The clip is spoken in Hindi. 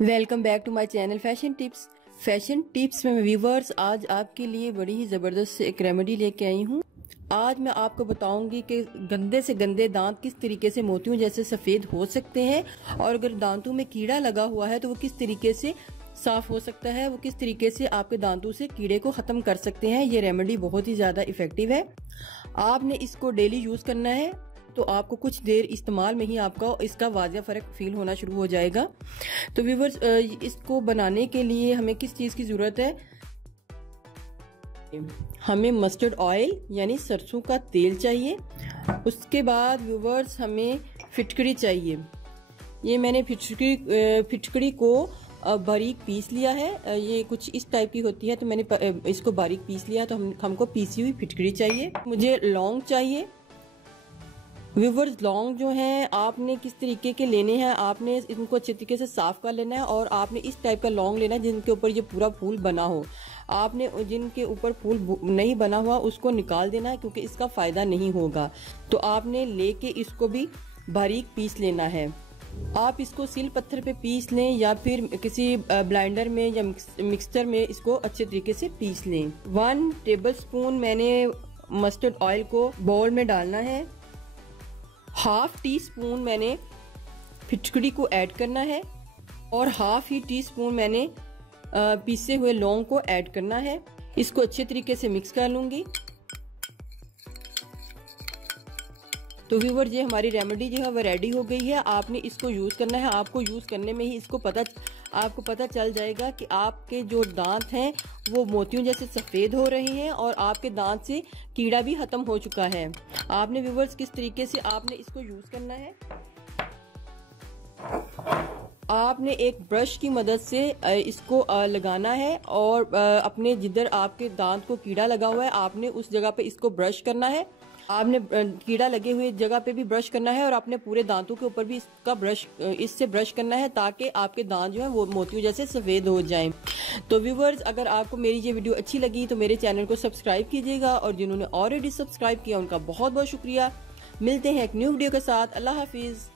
Welcome back to my channel fashion tips में व्यूवर्स आज आपके लिए बड़ी ही ज़बरदस्त एक रेमेडी लेके आई हूँ। आज मैं आपको बताऊंगी कि गंदे से गंदे दांत किस तरीके से मोतियों जैसे सफ़ेद हो सकते हैं और अगर दांतों में कीड़ा लगा हुआ है तो वो किस तरीके से साफ हो सकता है, वो किस तरीके से आपके दांतों से कीड़े को ख़त्म कर सकते हैं। ये रेमेडी बहुत ही ज़्यादा इफ़ेक्टिव है। आपने इसको डेली यूज़ करना है तो आपको कुछ देर इस्तेमाल में ही आपका इसका वाज़िया फ़र्क फील होना शुरू हो जाएगा। तो व्यूवर्स इसको बनाने के लिए हमें किस चीज़ की ज़रूरत है? हमें मस्टर्ड ऑयल यानी सरसों का तेल चाहिए। उसके बाद व्यूवर्स हमें फिटकड़ी चाहिए। ये मैंने फिटकड़ी को बारीक पीस लिया है। ये कुछ इस टाइप की होती है तो मैंने इसको बारीक पीस लिया। तो हमको पीसी हुई फिटकड़ी चाहिए। मुझे लौंग चाहिए। व्यूवर्स लौंग जो हैं आपने किस तरीके के लेने हैं, आपने इनको अच्छे तरीके से साफ कर लेना है और आपने इस टाइप का लौंग लेना है जिनके ऊपर ये पूरा फूल बना हो। आपने जिनके ऊपर फूल नहीं बना हुआ उसको निकाल देना है क्योंकि इसका फायदा नहीं होगा। तो आपने लेके इसको भी बारीक पीस लेना है। आप इसको सिल पत्थर पे पीस लें या फिर किसी ब्लेंडर में या मिक्सचर में इसको अच्छे तरीके से पीस लें। 1 टेबलस्पून मैंने मस्टर्ड ऑयल को बाउल में डालना है। हाफ टी स्पून मैंने फिटकड़ी को ऐड करना है और हाफ ही टी स्पून मैंने पीसे हुए लौंग को ऐड करना है। इसको अच्छे तरीके से मिक्स कर लूंगी। तो व्यूवर ये हमारी रेमेडी जो है वो रेडी हो गई है। आपने इसको यूज करना है। आपको यूज करने में ही आपको पता चल जाएगा कि आपके जो दांत हैं वो मोतियों जैसे सफेद हो रहे हैं और आपके दांत से कीड़ा भी खत्म हो चुका है। आपने व्यूवर्स किस तरीके से आपने इसको यूज करना है, आपने एक ब्रश की मदद से इसको लगाना है और अपने जिधर आपके दांत को कीड़ा लगा हुआ है आपने उस जगह पे इसको ब्रश करना है। आपने कीड़ा लगे हुए जगह पे भी ब्रश करना है और अपने पूरे दांतों के ऊपर भी इससे ब्रश करना है ताकि आपके दांत जो है वो मोतियों जैसे सफेद हो जाएं। तो व्यूवर्स अगर आपको मेरी ये वीडियो अच्छी लगी तो मेरे चैनल को सब्सक्राइब कीजिएगा और जिन्होंने ऑलरेडी सब्सक्राइब किया उनका बहुत बहुत शुक्रिया। मिलते हैं एक न्यू वीडियो के साथ। अल्लाह हाफिज।